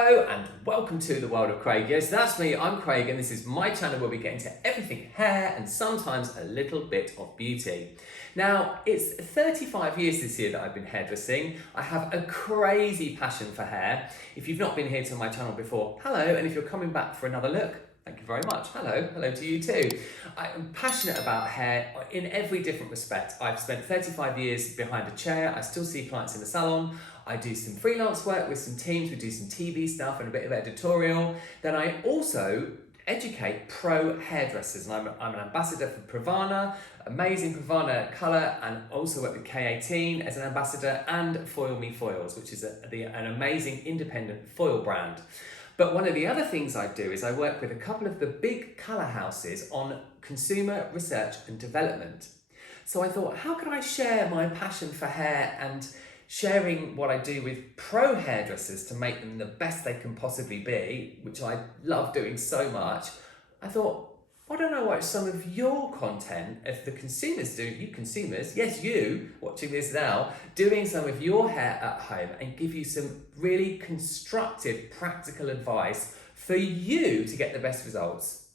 Hello and welcome to the world of Craig. Yes, that's me, I'm Craig, and this is my channel where we get into everything hair and sometimes a little bit of beauty. Now, it's 35 years this year that I've been hairdressing. I have a crazy passion for hair. If you've not been here to my channel before, hello, and if you're coming back for another look, thank you very much. Hello to you too. I'm passionate about hair in every different respect. I've spent 35 years behind a chair. I still see clients in the salon. I do some freelance work with some teams. We do some TV stuff and a bit of editorial. Then I also educate pro hairdressers, and I'm an ambassador for Pravana, amazing Pravana colour, and also work with K18 as an ambassador, and Foil Me Foils, which is an amazing independent foil brand. But one of the other things I do is I work with a couple of the big colour houses on consumer research and development. So I thought, how can I share my passion for hair and sharing what I do with pro hairdressers to make them the best they can possibly be, which I love doing so much. I thought, why don't I watch some of your content as the consumers do, you consumers, yes, you watching this now, doing some of your hair at home and give you some really constructive, practical advice for you to get the best results.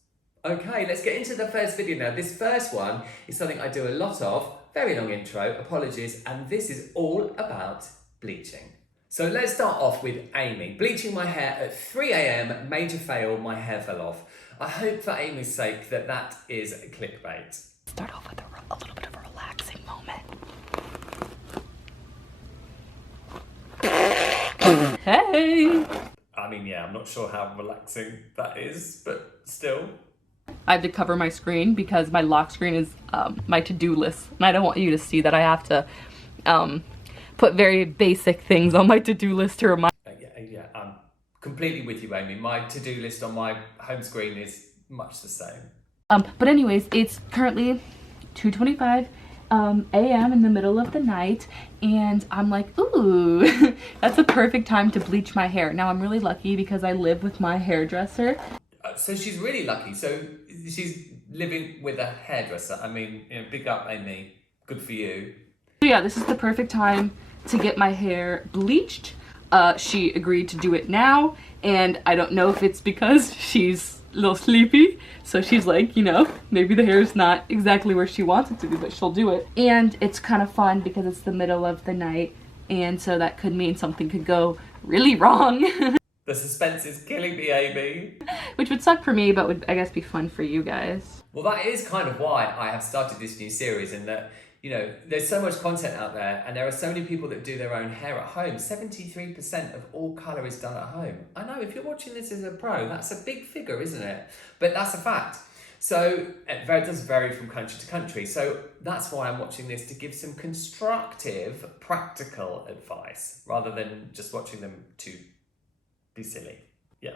Okay, let's get into the first video now. This first one is something I do a lot of. Very long intro, apologies, and this is all about bleaching. So let's start off with Amy. Bleaching my hair at 3 AM, major fail, my hair fell off. I hope for Amy's sake that is clickbait. Start off with a little bit of a relaxing moment. Hey! I mean, yeah, I'm not sure how relaxing that is, but still. I have to cover my screen because my lock screen is my to-do list, and I don't want you to see that I have to put very basic things on my to-do list to remind. Yeah, I'm completely with you, Amy. My to-do list on my home screen is much the same. But anyways, it's currently 2:25 a.m. in the middle of the night, and I'm like, ooh, that's a perfect time to bleach my hair. Now I'm really lucky because I live with my hairdresser. So she's really lucky. So she's living with a hairdresser. I mean, big up, Amy. Good for you. So yeah, this is the perfect time to get my hair bleached. She agreed to do it now, and I don't know if it's because she's a little sleepy. So she's like, you know, maybe the hair is not exactly where she wants it to be, but she'll do it. And it's kind of fun because it's the middle of the night, and so that could mean something could go really wrong. The suspense is killing me, Amy. Which would suck for me, but would, I guess, be fun for you guys. Well, that is kind of why I have started this new series, in that, you know, there's so much content out there and there are so many people that do their own hair at home. 73% of all colour is done at home. I know, if you're watching this as a pro, that's a big figure, isn't it? But that's a fact. So it does vary from country to country. So that's why I'm watching this, to give some constructive, practical advice, rather than just watching them to be silly. Yeah.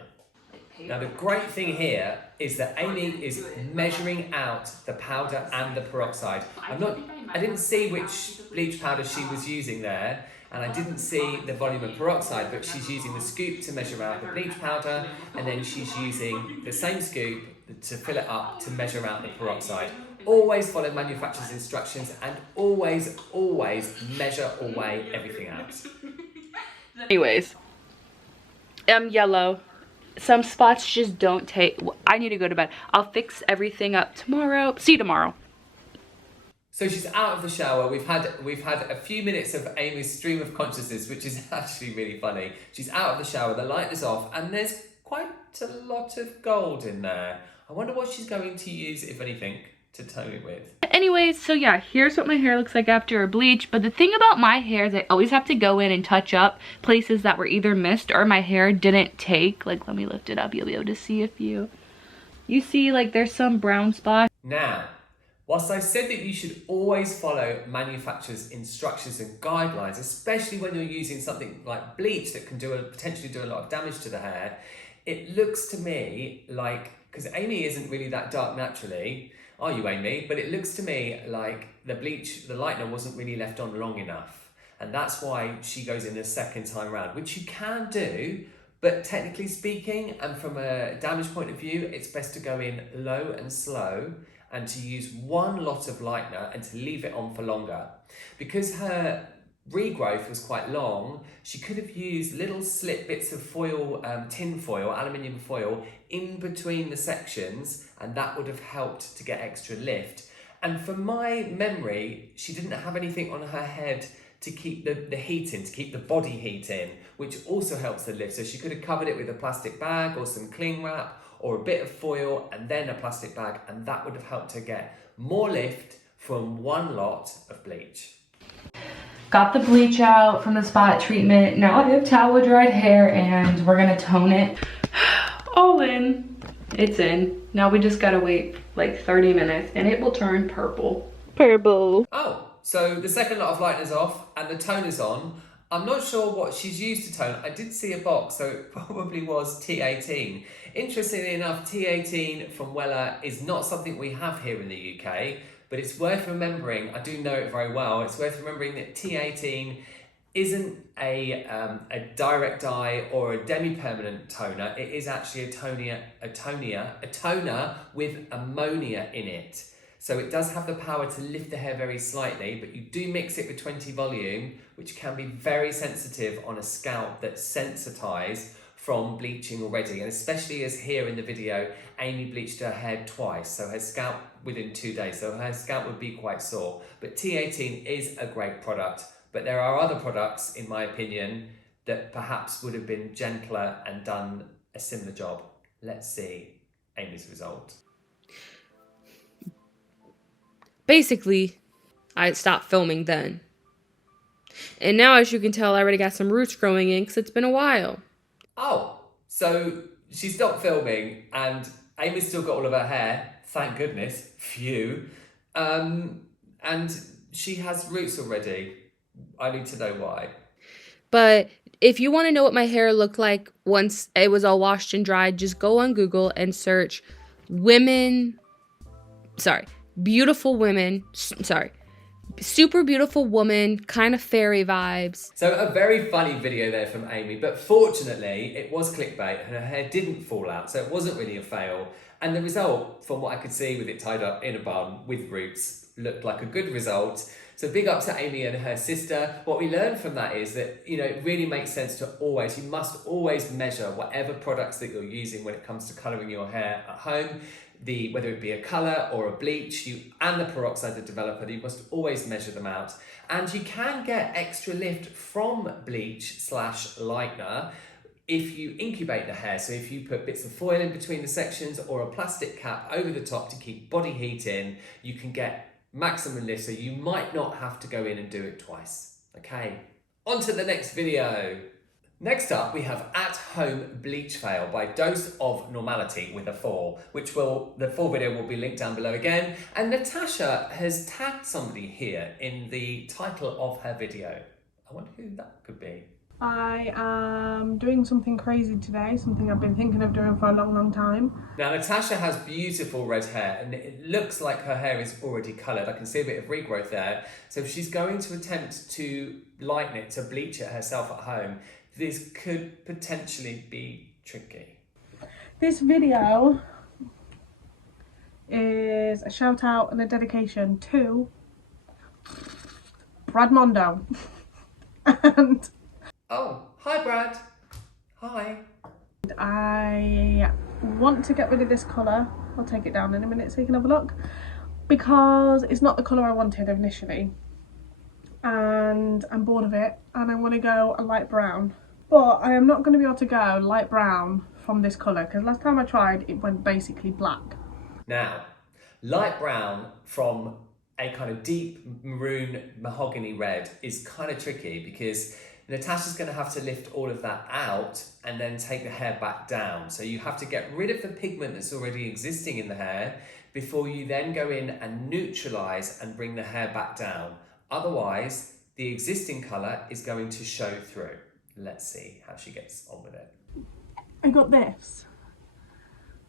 Now the great thing here is that Amy is measuring out the powder and the peroxide. I didn't see which bleach powder she was using there, and I didn't see the volume of peroxide, but she's using the scoop to measure out the bleach powder, and then she's using the same scoop to fill it up to measure out the peroxide. Always follow manufacturer's instructions, and always measure or weigh everything out. Anyways. Yellow. Some spots just don't take. I need to go to bed. I'll fix everything up tomorrow. See you tomorrow. So she's out of the shower. We've had a few minutes of Amy's stream of consciousness, which is actually really funny. She's out of the shower, the light is off, and there's quite a lot of gold in there. I wonder what she's going to use, if anything, to tone it with. Anyways, so yeah, here's what my hair looks like after a bleach. But the thing about my hair is I always have to go in and touch up places that were either missed or my hair didn't take. Like, let me lift it up. You'll be able to see if you see, like, there's some brown spots. Now, whilst I said that you should always follow manufacturers' instructions and guidelines, especially when you're using something like bleach that can potentially do a lot of damage to the hair, it looks to me like, because Amy isn't really that dark naturally, are you, Amy? But it looks to me like the lightener wasn't really left on long enough. And that's why she goes in a second time round, which you can do, but technically speaking, and from a damage point of view, it's best to go in low and slow and to use one lot of lightener and to leave it on for longer. Because her regrowth was quite long, she could have used little slip bits of foil, tin foil, aluminium foil, in between the sections, and that would have helped to get extra lift. And from my memory, she didn't have anything on her head to keep the heat in, to keep the body heat in, which also helps the lift. So she could have covered it with a plastic bag or some cling wrap or a bit of foil and then a plastic bag, and that would have helped her get more lift from one lot of bleach. Got the bleach out from the spot treatment. Now I have towel dried hair and we're gonna tone it. All in. It's in. Now we just gotta wait like 30 minutes and it will turn purple. Purple. Oh, so the second lot of lightener's off and the toner's on. I'm not sure what she's used to tone. I did see a box, so it probably was T18. Interestingly enough, T18 from Wella is not something we have here in the UK, but it's worth remembering, I do know it very well, it's worth remembering that T18 isn't a direct dye or a demi-permanent toner. It is actually a toner with ammonia in it. So it does have the power to lift the hair very slightly, but you do mix it with 20 volume, which can be very sensitive on a scalp that's sensitized from bleaching already. And especially as here in the video, Amy bleached her hair twice, so her scalp within 2 days, so her scalp would be quite sore. But T18 is a great product, but there are other products, in my opinion, that perhaps would have been gentler and done a similar job. Let's see Amy's result. Basically, I stopped filming then. And now, as you can tell, I already got some roots growing in because it's been a while. Oh, so she stopped filming and Amy's still got all of her hair, thank goodness, phew. And she has roots already. I need to know why. But if you want to know what my hair looked like once it was all washed and dried, just go on Google and search super beautiful woman, kind of fairy vibes. So a very funny video there from Amy, but fortunately it was clickbait and her hair didn't fall out, so it wasn't really a fail. And the result, from what I could see with it tied up in a bun with roots, looked like a good result. So big up to Amy and her sister. What we learned from that is that, it really makes sense to you must always measure whatever products that you're using when it comes to colouring your hair at home. Whether it be a colour or a bleach, and the peroxide developer, you must always measure them out. And you can get extra lift from bleach/lightener if you incubate the hair. So if you put bits of foil in between the sections or a plastic cap over the top to keep body heat in, you can get maximum lift, so you might not have to go in and do it twice. Okay, on to the next video. Next up, we have at-home bleach fail by Dose of Normality with a 4, the full video will be linked down below again. And Natasha has tagged somebody here in the title of her video. I wonder who that could be. I am doing something crazy today, something I've been thinking of doing for a long, long time. Now, Natasha has beautiful red hair and it looks like her hair is already coloured. I can see a bit of regrowth there. So if she's going to attempt to lighten it, to bleach it herself at home, this could potentially be tricky. This video is a shout out and a dedication to Brad Mondo. And oh, hi Brad. Hi. I want to get rid of this colour. I'll take it down in a minute so you can have a look. Because it's not the colour I wanted initially. And I'm bored of it and I want to go a light brown. But I am not going to be able to go light brown from this colour because last time I tried it went basically black. Now, light brown from a kind of deep maroon mahogany red is kind of tricky because Natasha's going to have to lift all of that out and then take the hair back down. So you have to get rid of the pigment that's already existing in the hair before you then go in and neutralise and bring the hair back down. Otherwise, the existing colour is going to show through. Let's see how she gets on with it. I got this.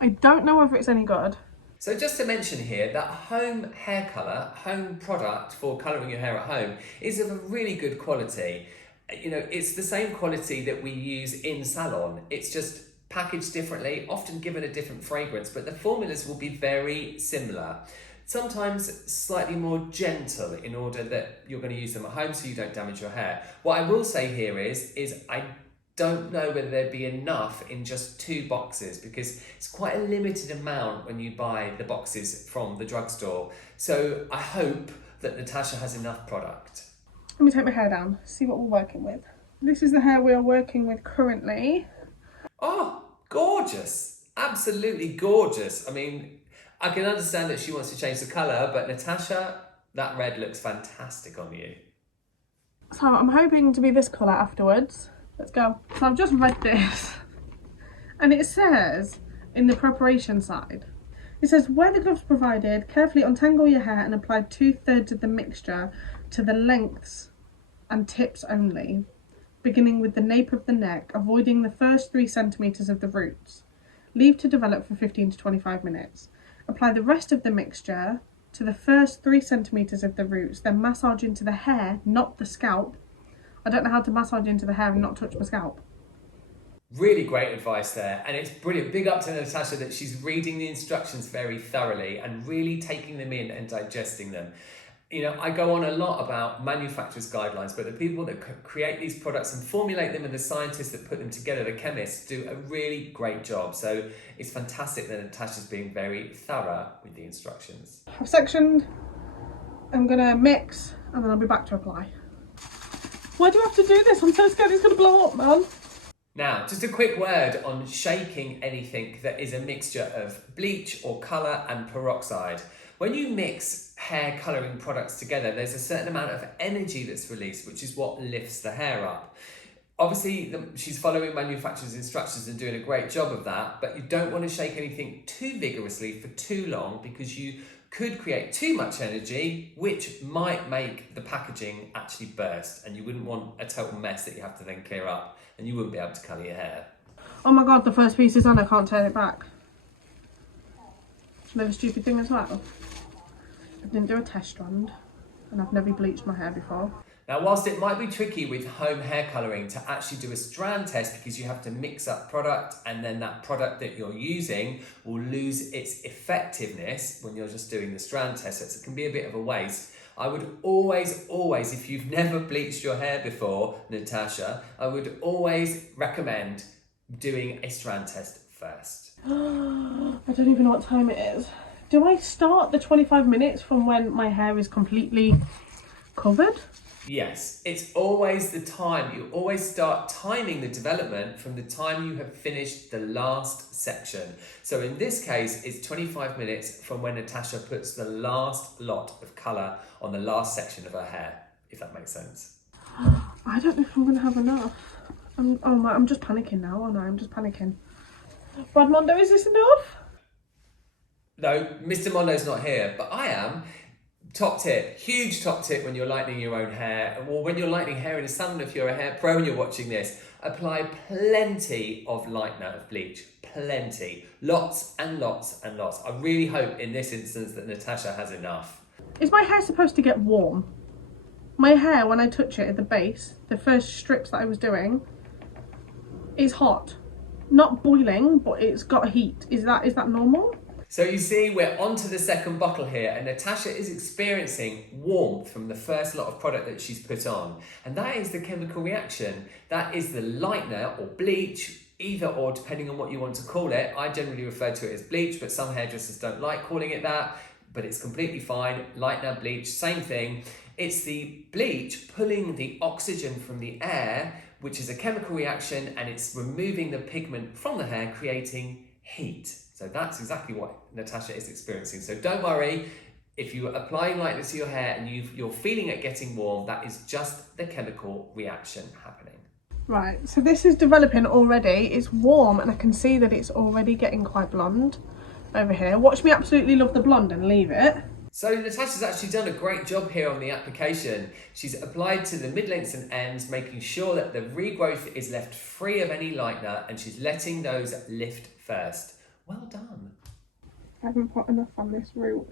I don't know whether it's any good. So just to mention here, that home hair colour, home product for colouring your hair at home is of a really good quality. It's the same quality that we use in salon. It's just packaged differently, often given a different fragrance, but the formulas will be very similar. sometimes slightly more gentle in order that you're going to use them at home so you don't damage your hair. What I will say here is I don't know whether there'd be enough in just 2 boxes because it's quite a limited amount when you buy the boxes from the drugstore. So I hope that Natasha has enough product. Let me take my hair down, see what we're working with. This is the hair we are working with currently. Oh, gorgeous. Absolutely gorgeous. I mean, I can understand that she wants to change the colour, but Natasha, that red looks fantastic on you. So I'm hoping to be this colour afterwards. Let's go. So I've just read this and it says in the preparation side, it says wear the gloves provided, carefully untangle your hair and apply 2/3 of the mixture to the lengths and tips only, beginning with the nape of the neck, avoiding the first 3 centimetres of the roots. Leave to develop for 15 to 25 minutes. Apply the rest of the mixture to the first 3 centimetres of the roots, then massage into the hair, not the scalp. I don't know how to massage into the hair and not touch my scalp. Really great advice there, and it's brilliant. Big up to Natasha that she's reading the instructions very thoroughly and really taking them in and digesting them. You know, I go on a lot about manufacturers' guidelines, but the people that create these products and formulate them and the scientists that put them together, the chemists, do a really great job. So it's fantastic that Natasha's being very thorough with the instructions. I've sectioned, I'm gonna mix, and then I'll be back to apply. Why do you have to do this? I'm so scared it's gonna blow up, man. Now, just a quick word on shaking anything that is a mixture of bleach or colour and peroxide. When you mix hair colouring products together, there's a certain amount of energy that's released, which is what lifts the hair up. Obviously, she's following manufacturer's instructions and doing a great job of that, but you don't want to shake anything too vigorously for too long because you could create too much energy, which might make the packaging actually burst, and you wouldn't want a total mess that you have to then clear up, and you wouldn't be able to colour your hair. Oh my god, the first piece is on, I can't turn it back. Another stupid thing as well. I didn't do a test strand, and I've never bleached my hair before. Now, whilst it might be tricky with home hair colouring to actually do a strand test because you have to mix up product and then that product that you're using will lose its effectiveness when you're just doing the strand test, so it can be a bit of a waste. I would always, if you've never bleached your hair before, Natasha, I would always recommend doing a strand test first. I don't even know what time it is. Do I start the 25 minutes from when my hair is completely covered? Yes, it's always the time. You always start timing the development from the time you have finished the last section. So in this case, it's 25 minutes from when Natasha puts the last lot of colour on the last section of her hair, if that makes sense. I don't know if I'm going to have enough. I'm just panicking now, aren't I? I'm just panicking. Brad Mondo, is this enough? No, Mr. Mondo's not here, but I am. Top tip, huge top tip when you're lightening your own hair, or when you're lightening hair in a salon if you're a hair pro and you're watching this, apply plenty of lightener of bleach, plenty, lots and lots and lots. I really hope in this instance that Natasha has enough. Is my hair supposed to get warm? My hair, when I touch it at the base, the first strips that I was doing, is hot. Not boiling, but it's got heat. Is that normal? So you see, we're on to the second bottle here, and Natasha is experiencing warmth from the first lot of product that she's put on. And that is the chemical reaction. That is the lightener or bleach, either or, depending on what you want to call it. I generally refer to it as bleach, but some hairdressers don't like calling it that, but it's completely fine. Lightener, bleach, same thing. It's the bleach pulling the oxygen from the air, which is a chemical reaction, and it's removing the pigment from the hair, creating heat. So that's exactly what Natasha is experiencing. So don't worry, if you are applying lightener to your hair and you're feeling it getting warm, that is just the chemical reaction happening. Right, so this is developing already. It's warm and I can see that it's already getting quite blonde over here. Watch me absolutely love the blonde and leave it. So Natasha's actually done a great job here on the application. She's applied to the mid-lengths and ends, making sure that the regrowth is left free of any lightener, and she's letting those lift first. Well done. I haven't put enough on this root.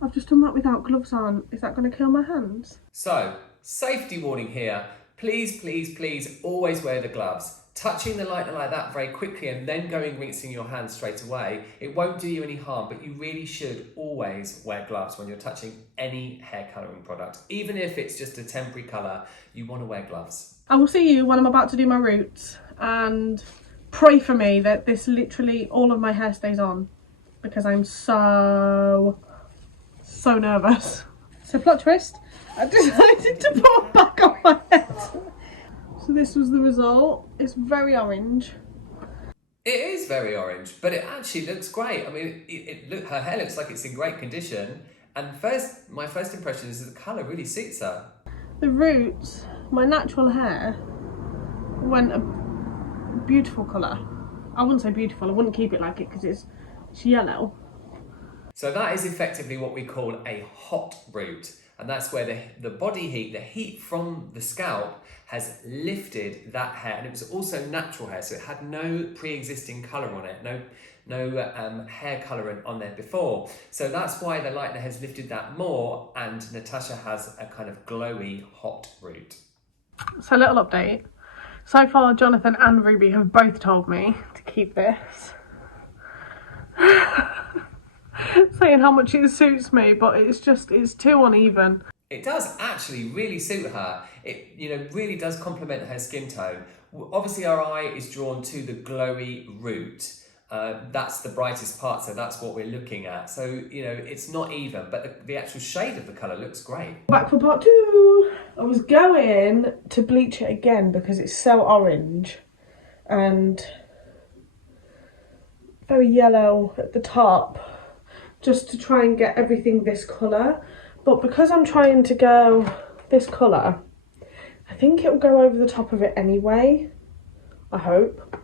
I've just done that without gloves on. Is that going to kill my hands? So, safety warning here. Please, please, please always wear the gloves. touching the lightener like that very quickly and then rinsing your hands straight away, it won't do you any harm, but you really should always wear gloves when you're touching any hair colouring product. Even if it's just a temporary colour, you want to wear gloves. I will see you when I'm about to do my roots, and pray for me that this literally all of my hair stays on, because I'm so nervous. So plot twist, I decided to put it back on my head. So this was the result. It's very orange. It is very orange, but it actually looks great. I mean, her hair looks like it's in great condition. And my first impression is that the colour really suits her. The roots, my natural hair, went a beautiful colour. I wouldn't say beautiful, I wouldn't keep it like it because it's yellow. So that is effectively what we call a hot root. And that's where the body heat, the heat from the scalp, has lifted that hair. And it was also natural hair, so it had no pre-existing colour on it, no hair colour on there before. So that's why the lightener has lifted that more, and Natasha has a kind of glowy hot root. So, little update. So far, Jonathan and Ruby have both told me to keep this. Saying how much it suits me, but it's too uneven. It does actually really suit her. It really does complement her skin tone. Obviously our eye is drawn to the glowy root. That's the brightest part, so that's what we're looking at. So, it's not even, but the actual shade of the colour looks great. Back for part 2. I was going to bleach it again because it's so orange and very yellow at the top, just to try and get everything this colour. But because I'm trying to go this colour, I think it'll go over the top of it anyway. I hope.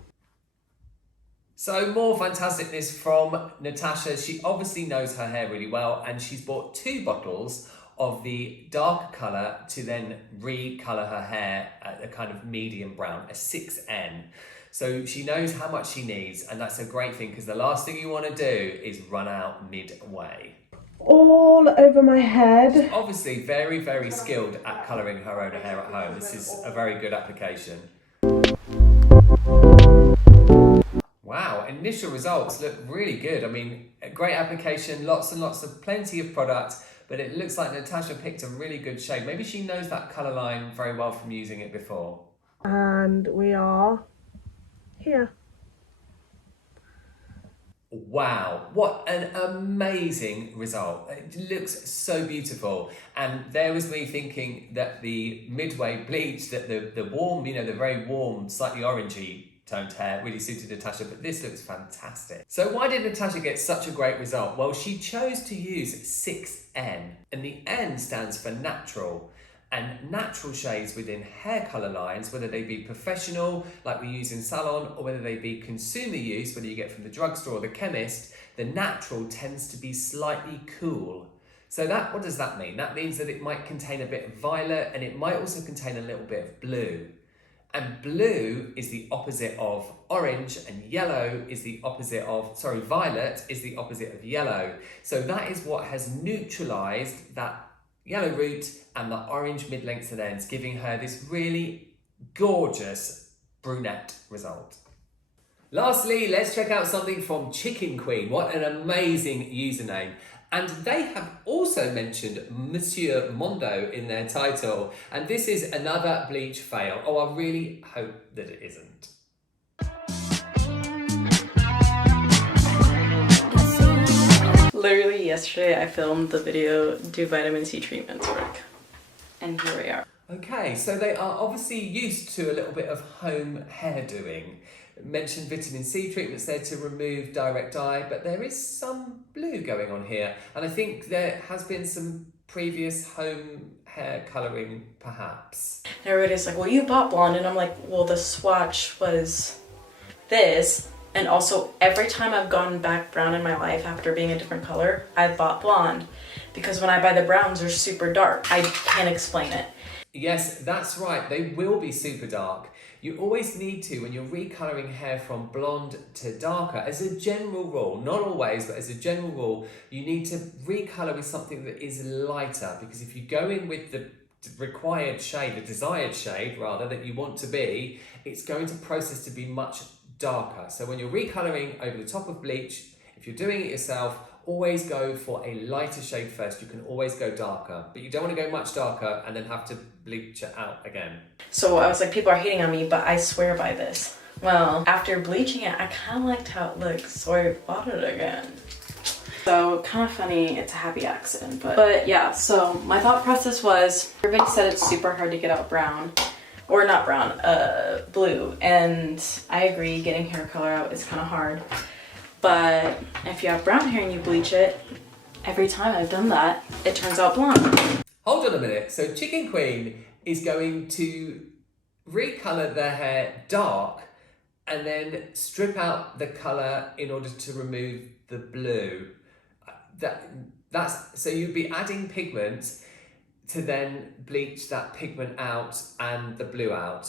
So more fantasticness from Natasha. She obviously knows her hair really well, and she's bought 2 bottles of the dark colour to then recolour her hair at a kind of medium brown, a 6N. So she knows how much she needs, and that's a great thing, because the last thing you want to do is run out midway. All over my head. Obviously very, very skilled at colouring her own hair at home. This is a very good application. Wow, initial results look really good. I mean, a great application, lots and lots of plenty of product, but it looks like Natasha picked a really good shade. Maybe she knows that colour line very well from using it before. And we are here. Wow, what an amazing result. It looks so beautiful. And there was me thinking that the midway bleach, that the warm, the very warm, slightly orangey toned hair really suited Natasha, but this looks fantastic. So why did Natasha get such a great result? Well, she chose to use 6N, and the N stands for natural. And natural shades within hair colour lines, whether they be professional, like we use in salon, or whether they be consumer use, whether you get from the drugstore or the chemist, the natural tends to be slightly cool. So what does that mean? That means that it might contain a bit of violet, and it might also contain a little bit of blue. And blue is the opposite of orange, and yellow is the opposite of, violet is the opposite of yellow. So that is what has neutralised that yellow root and the orange mid-length ends, giving her this really gorgeous brunette result. Lastly, let's check out something from Chikin Kween. What an amazing username. And they have also mentioned Monsieur Mondo in their title. And this is another bleach fail. Oh, I really hope that it isn't. Literally yesterday I filmed the video Do Vitamin C Treatments Work? And here we are. Okay, so they are obviously used to a little bit of home hair doing. Mentioned vitamin C treatments there to remove direct dye, but there is some blue going on here. And I think there has been some previous home hair colouring perhaps. Everybody's like, well, you bought blonde. And I'm like, well, the swatch was this. And also, every time I've gone back brown in my life after being a different color, I've bought blonde. Because when I buy the browns, they're super dark. I can't explain it. Yes, that's right. They will be super dark. You always need to, when you're recolouring hair from blonde to darker, as a general rule, not always, but as a general rule, you need to recolour with something that is lighter. Because if you go in with the required shade, the desired shade rather, that you want to be, it's going to process to be much darker. So when you're recoloring over the top of bleach, if you're doing it yourself, always go for a lighter shade first. You can always go darker, but you don't want to go much darker and then have to bleach it out again. So I was like, people are hating on me, but I swear by this. Well, after bleaching it, I kind of liked how it looks, so I bought it again. So kind of funny, it's a happy accident, but yeah, so my thought process was, everybody said it's super hard to get out brown, or not brown, blue, and I agree, getting hair color out is kind of hard. But if you have brown hair and you bleach it, every time I've done that, it turns out blonde. Hold on a minute. So Chikin Kween is going to recolor their hair dark and then strip out the color in order to remove the blue. So you'd be adding pigment to then bleach that pigment out and the blue out.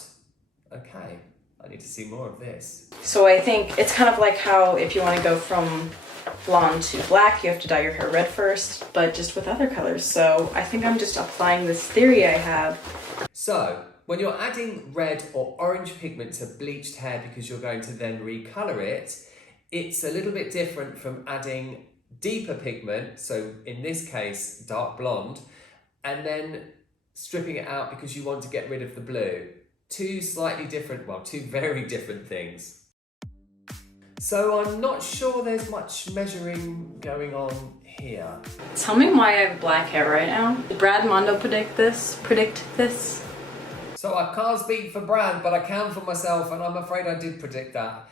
Okay. I need to see more of this. So I think it's kind of like how if you want to go from blonde to black, you have to dye your hair red first, but just with other colors. So I think I'm just applying this theory I have. So when you're adding red or orange pigment to bleached hair because you're going to then recolor it, it's a little bit different from adding deeper pigment, so in this case dark blonde, and then stripping it out because you want to get rid of the blue. Two very different things. So I'm not sure there's much measuring going on here. Tell me why I have black hair right now. Did Brad Mondo predict this? So I can't speak for Brad, but I can for myself, and I'm afraid I did predict that.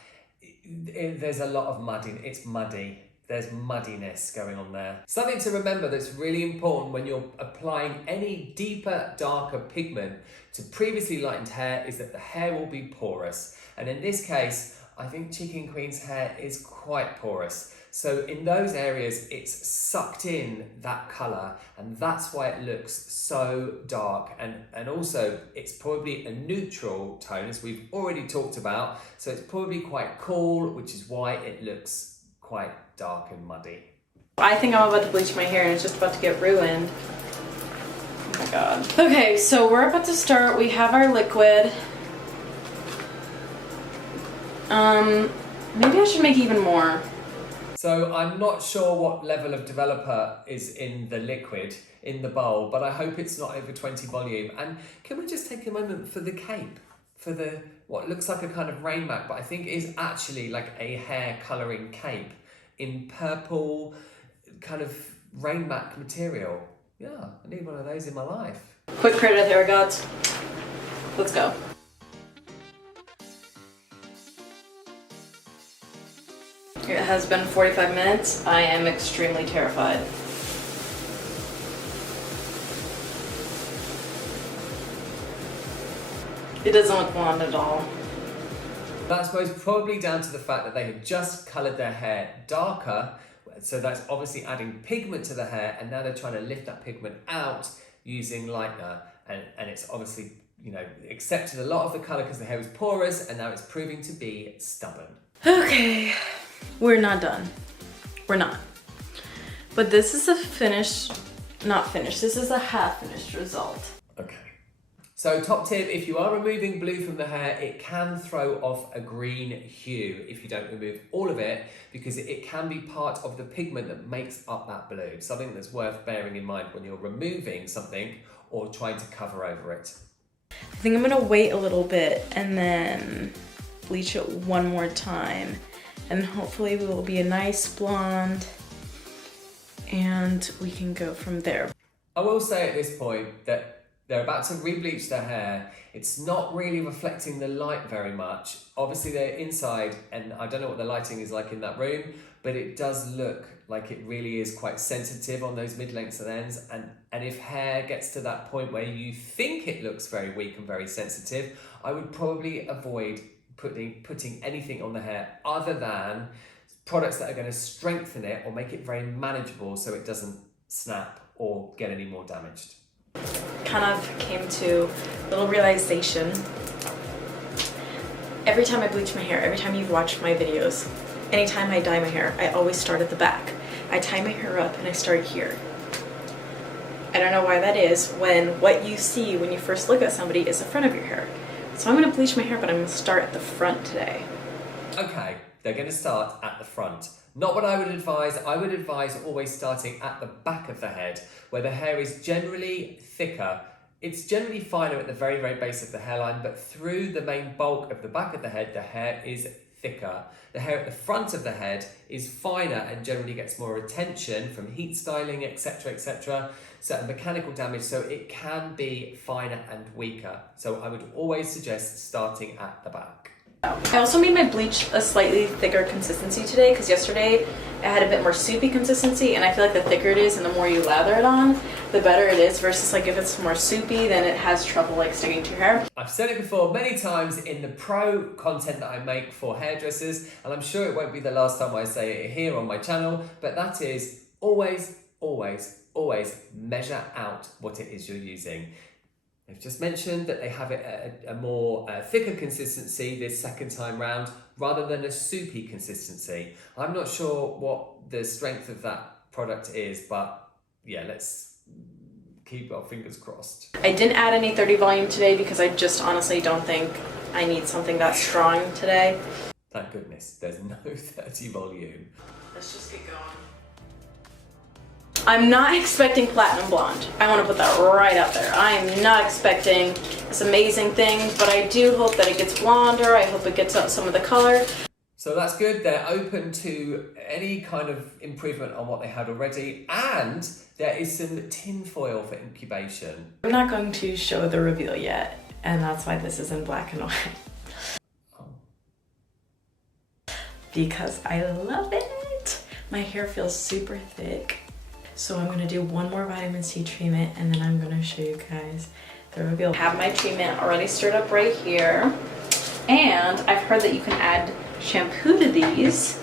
There's a lot of mudding. It's muddy. There's muddiness going on there. Something to remember that's really important when you're applying any deeper, darker pigment to previously lightened hair is that the hair will be porous. And in this case, I think Chikin Kween's hair is quite porous. So in those areas, it's sucked in that color, and that's why it looks so dark. And also, it's probably a neutral tone, as we've already talked about. So it's probably quite cool, which is why it looks quite dark and muddy. I think I'm about to bleach my hair and it's just about to get ruined. Oh my god. Okay, so we're about to start. We have our liquid. Maybe I should make even more. So I'm not sure what level of developer is in the liquid, in the bowl, but I hope it's not over 20 volume. And can we just take a moment for the cape? For the, what looks like a kind of rain mat, but I think is actually like a hair colouring cape in purple kind of rain mat material. Yeah, I need one of those in my life. Quick credit hair gods. Let's go. It has been 45 minutes. I am extremely terrified. It doesn't look blonde at all. That's most probably down to the fact that they have just coloured their hair darker, so that's obviously adding pigment to the hair, and now they're trying to lift that pigment out using lightener, and it's obviously, you know, accepted a lot of the colour because the hair was porous, and now it's proving to be stubborn. Okay, we're not done. We're not. But this is a finished, not finished, this is a half finished result. Okay. So top tip, if you are removing blue from the hair, it can throw off a green hue if you don't remove all of it, because it can be part of the pigment that makes up that blue. Something that's worth bearing in mind when you're removing something or trying to cover over it. I think I'm gonna wait a little bit and then bleach it one more time. And hopefully we will be a nice blonde and we can go from there. I will say at this point that they're about to re-bleach their hair. It's not really reflecting the light very much. Obviously they're inside, and I don't know what the lighting is like in that room, but it does look like it really is quite sensitive on those mid-lengths and ends. And if hair gets to that point where you think it looks very weak and very sensitive, I would probably avoid putting anything on the hair other than products that are going to strengthen it or make it very manageable so it doesn't snap or get any more damaged. Kind of came to a little realization. Every time I bleach my hair, every time you've watched my videos, anytime I dye my hair, I always start at the back. I tie my hair up and I start here. I don't know why that is when what you see when you first look at somebody is the front of your hair. So I'm gonna bleach my hair, but I'm gonna start at the front today. Okay, they're going to start at the front. Not what I would advise. I would advise always starting at the back of the head, where the hair is generally thicker. It's generally finer at the very, very base of the hairline, but through the main bulk of the back of the head, the hair is thicker. The hair at the front of the head is finer and generally gets more attention from heat styling, etc., certain mechanical damage, so it can be finer and weaker. So I would always suggest starting at the back. I also made my bleach a slightly thicker consistency today because yesterday it had a bit more soupy consistency, and I feel like the thicker it is and the more you lather it on, the better it is, versus like if it's more soupy then it has trouble like sticking to your hair. I've said it before many times in the pro content that I make for hairdressers, and I'm sure it won't be the last time I say it here on my channel, but that is always measure out what it is you're using. I've just mentioned that they have it at a more thicker consistency this second time round rather than a soupy consistency. I'm not sure what the strength of that product is, but yeah, let's keep our fingers crossed. I didn't add any 30 volume today because I just honestly don't think I need something that strong today. Thank goodness there's no 30 volume. Let's just get going. I'm not expecting platinum blonde. I want to put that right out there. I am not expecting this amazing thing, but I do hope that it gets blonder. I hope it gets up some of the color. So that's good. They're open to any kind of improvement on what they had already, and there is some tin foil for incubation. I'm not going to show the reveal yet, and that's why this is in black and white. Oh. Because I love it. My hair feels super thick. So I'm gonna do one more vitamin C treatment and then I'm gonna show you guys the reveal. I have my treatment already stirred up right here. And I've heard that you can add shampoo to these.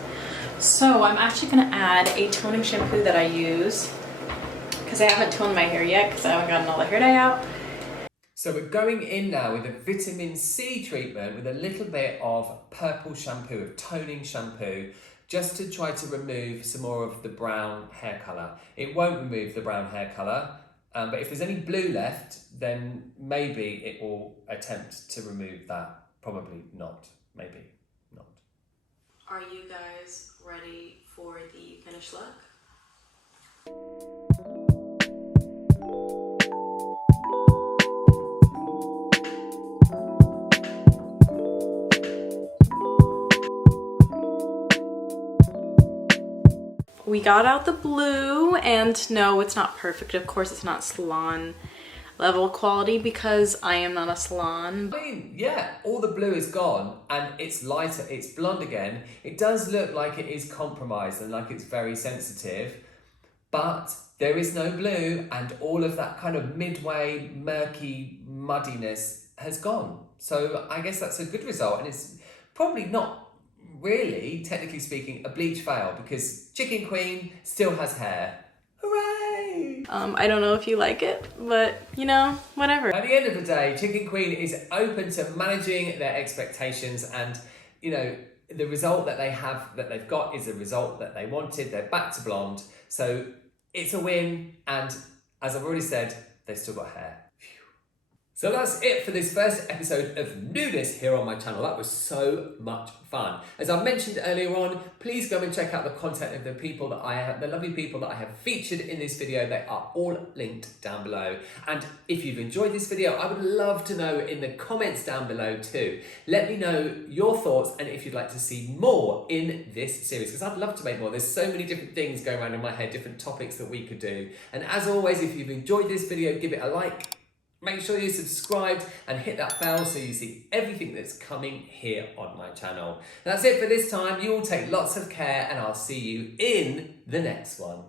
So I'm actually gonna add a toning shampoo that I use because I haven't toned my hair yet because I haven't gotten all the hair dye out. So we're going in now with a vitamin C treatment with a little bit of purple shampoo, of toning shampoo, just to try to remove some more of the brown hair colour. It won't remove the brown hair colour, but if there's any blue left, then maybe it will attempt to remove that. Probably not, maybe not. Are you guys ready for the finished look? We got out the blue, and no, it's not perfect. Of course, it's not salon level quality because I am not a salon. I mean, yeah, all the blue is gone and it's lighter, it's blonde again. It does look like it is compromised and like it's very sensitive, but there is no blue and all of that kind of midway murky muddiness has gone. So I guess that's a good result, and it's probably not really, technically speaking, a bleach fail because Chikin Kween still has hair. Hooray! I don't know if you like it, but you know, whatever. At the end of the day, Chikin Kween is open to managing their expectations, and you know, the result that they have, that they've got, is a result that they wanted. They're back to blonde, so it's a win, and as I've already said, they've still got hair. So that's it for this first episode of newness here on my channel. That was so much fun. As I mentioned earlier on, please go and check out the content of the people that I have, the lovely people that I have featured in this video. They are all linked down below. And if you've enjoyed this video, I would love to know in the comments down below too. Let me know your thoughts and if you'd like to see more in this series, because I'd love to make more. There's so many different things going around in my head, different topics that we could do. And as always, if you've enjoyed this video, give it a like. Make sure you're subscribed and hit that bell so you see everything that's coming here on my channel. That's it for this time. You all take lots of care and I'll see you in the next one.